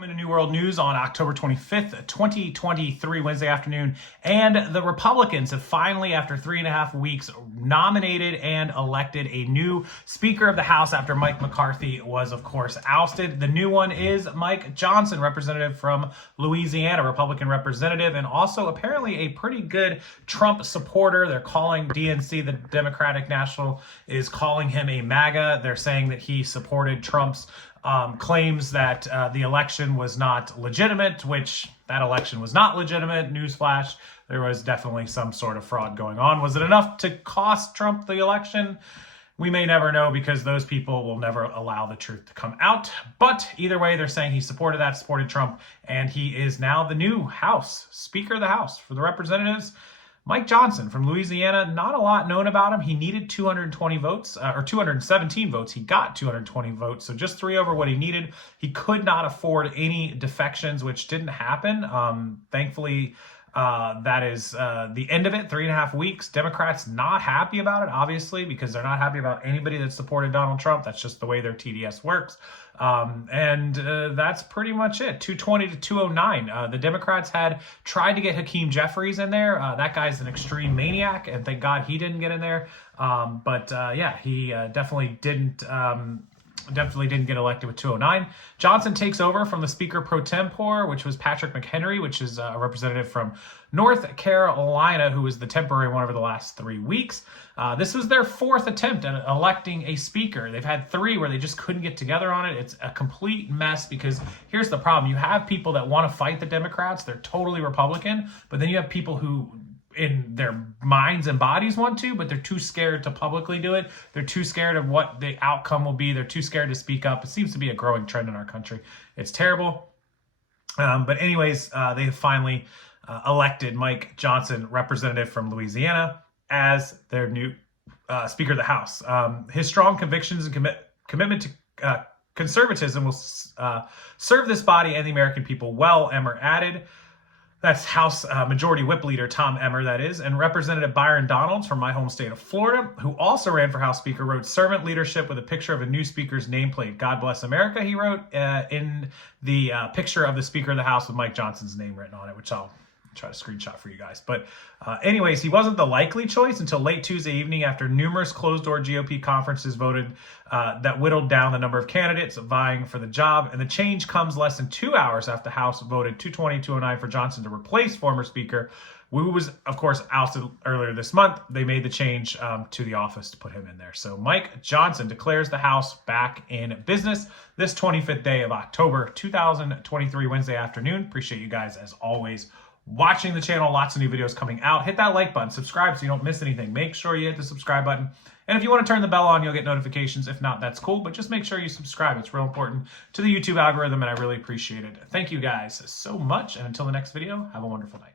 Welcome into New World News on October 25th, 2023, Wednesday afternoon. And the Republicans have finally, after 3.5 weeks, nominated and elected a new Speaker of the House after Mike McCarthy was, of course, ousted. The new one is Mike Johnson, representative from Louisiana, Republican representative, and also apparently a pretty good Trump supporter. They're calling DNC, the Democratic National, is calling him a MAGA. They're saying that he supported Trump's claims that the election was not legitimate, which that election was not legitimate. Newsflash, there was definitely some sort of fraud going on. Was it enough to cost Trump the election? We may never know because those people will never allow the truth to come out. But either way, they're saying he supported that, supported Trump, and he is now the new House, Speaker of the House for the Representatives. Mike Johnson from Louisiana, not a lot known about him. He needed 220 votes, or 217 votes. He got 220 votes, so just 3 over what he needed. He could not afford any defections, which didn't happen. Thankfully, that is the end of it. 3.5 weeks. Democrats not happy about it, obviously, because they're not happy about anybody that supported Donald Trump. That's just the way their TDS works. That's pretty much it. 220 to 209. The Democrats had tried to get Hakeem Jeffries in there. That guy's an extreme maniac, and thank God he didn't get in there. Yeah, he definitely didn't get elected with 209. Johnson takes over from the Speaker pro tempore, which was Patrick McHenry, which is a representative from North Carolina, who was the temporary one over the last 3 weeks. This was their 4th attempt at electing a speaker. They've had 3 where they just couldn't get together on it. It's a complete mess because here's the problem. You have people that want to fight the Democrats. They're totally Republican, but then you have people who in their minds and bodies want to, but they're too scared to publicly do it. They're too scared of what the outcome will be. They're too scared to speak up. It seems to be a growing trend in our country. It's terrible. But anyways, they have finally elected Mike Johnson, representative from Louisiana, as their new Speaker of the House. His strong convictions and commitment to conservatism will serve this body and the American people well, Emmer added. That's House Majority Whip Leader Tom Emmer, that is. And Representative Byron Donalds from my home state of Florida, who also ran for House Speaker, wrote servant leadership with a picture of a new speaker's nameplate. God bless America, he wrote in the picture of the Speaker of the House with Mike Johnson's name written on it, which I'll try to screenshot for you guys. But anyways, he wasn't the likely choice until late Tuesday evening after numerous closed-door GOP conferences voted that whittled down the number of candidates vying for the job. And the change comes less than 2 hours after the House voted 220-209 for Johnson to replace former Speaker, who was, of course, ousted earlier this month. They made the change to the office to put him in there. So Mike Johnson declares the House back in business this 25th day of October 2023, Wednesday afternoon. Appreciate you guys, as always, watching the channel. Lots of new videos coming out. Hit that like button, subscribe so you don't miss anything. Make sure you hit the subscribe button. And if you want to turn the bell on, you'll get notifications. If not, that's cool. But just make sure you subscribe. It's real important to the YouTube algorithm, and I really appreciate it. Thank you guys so much. And until the next video, have a wonderful night.